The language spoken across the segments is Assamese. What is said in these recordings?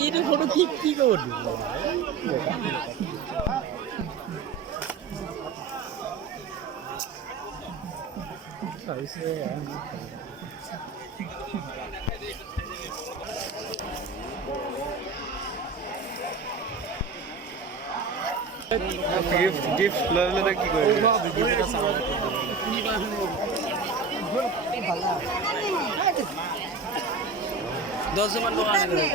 এইটো ফটো কি কৰোঁ গিফ্ট ল'লে কি কৰিবি 10 মান টকা আনিলে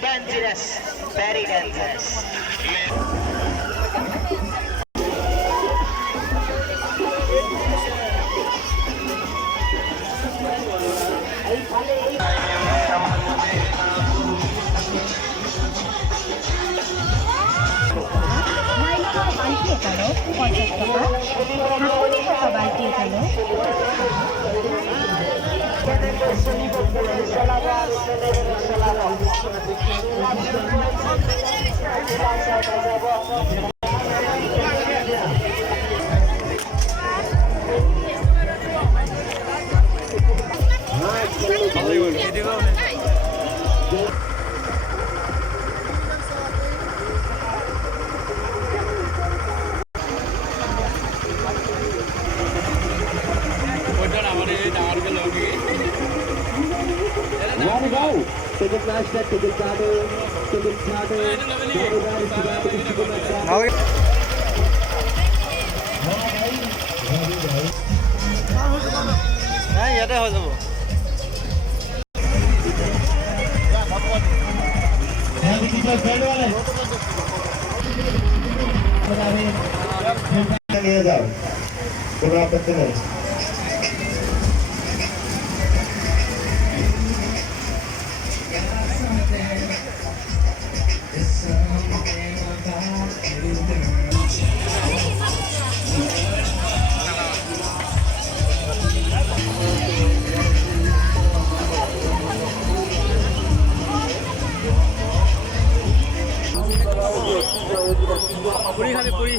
Dangerous, very dangerous. Ticket master, ticket charter, ticket charter. নাই ইয়াতে হৈ যাব নিয়ে যাও কোনো আপত্তি নেই পুরি খাবি পুরি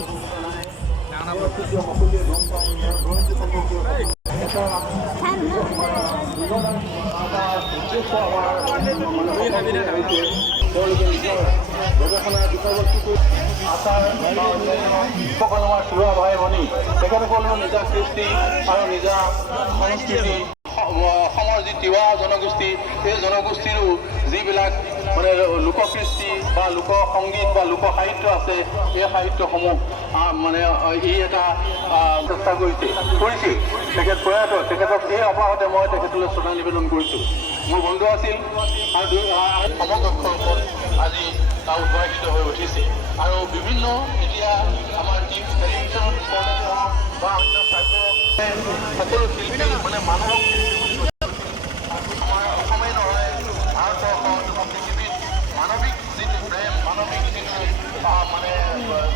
ভাই ভনী তেখেতসকলৰ নিজা কৃষ্টি আৰু নিজা সংস্কৃতি অসমৰ যি তিৱা জনগোষ্ঠী সেই জনগোষ্ঠীৰো যিবিলাক মানে লোককৃষ্টি বা লোকসংগীত বা লোক সাহিত্য আছে এই সাহিত্যসমূহ মানে এই এটা চেষ্টা কৰিছিল তেখেত প্ৰয়াত তেখেতক এই অপাহতে মই তেখেতলৈ শ্ৰদ্ধা নিবেদন কৰিছোঁ মোৰ বন্ধু আছিল আৰু সমকক্ষৰ ওপৰত আজি তাৰ উদ্ভাসিত হৈ উঠিছে আৰু বিভিন্ন এতিয়া আমাৰ টেলিভিশ্যনত বা অন্য সকলো শিল্পী মানে মানুহক আমাৰ অসমেই নহয় ভাৰতবৰ্ষত পৃথিৱীত মানৱিক যিটো প্ৰেম মানৱিক যিটো মানে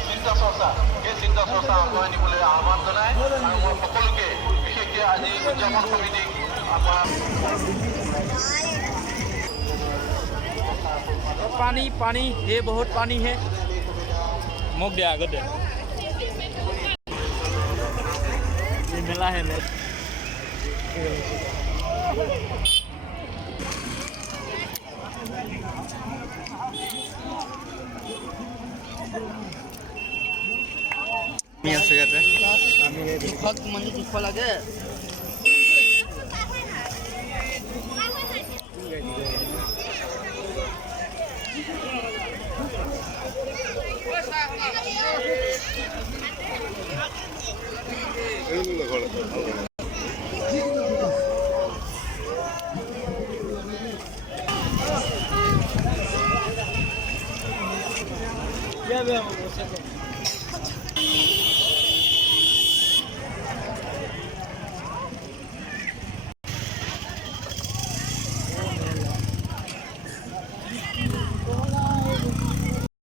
চিন্তা চৰ্চা সেই চিন্তা চৰ্চা আগুৱাই নিবলৈ আহ্বান জনায় আৰু মই সকলোকে বিশেষকৈ আজি উদযাপন সমিতিক আমাৰ पानी पानी ये बहुत पानी है मुक दे आगे दे ये मिला है मेरे मी আছে ইয়াতে दिखत मन दिख लगे আছে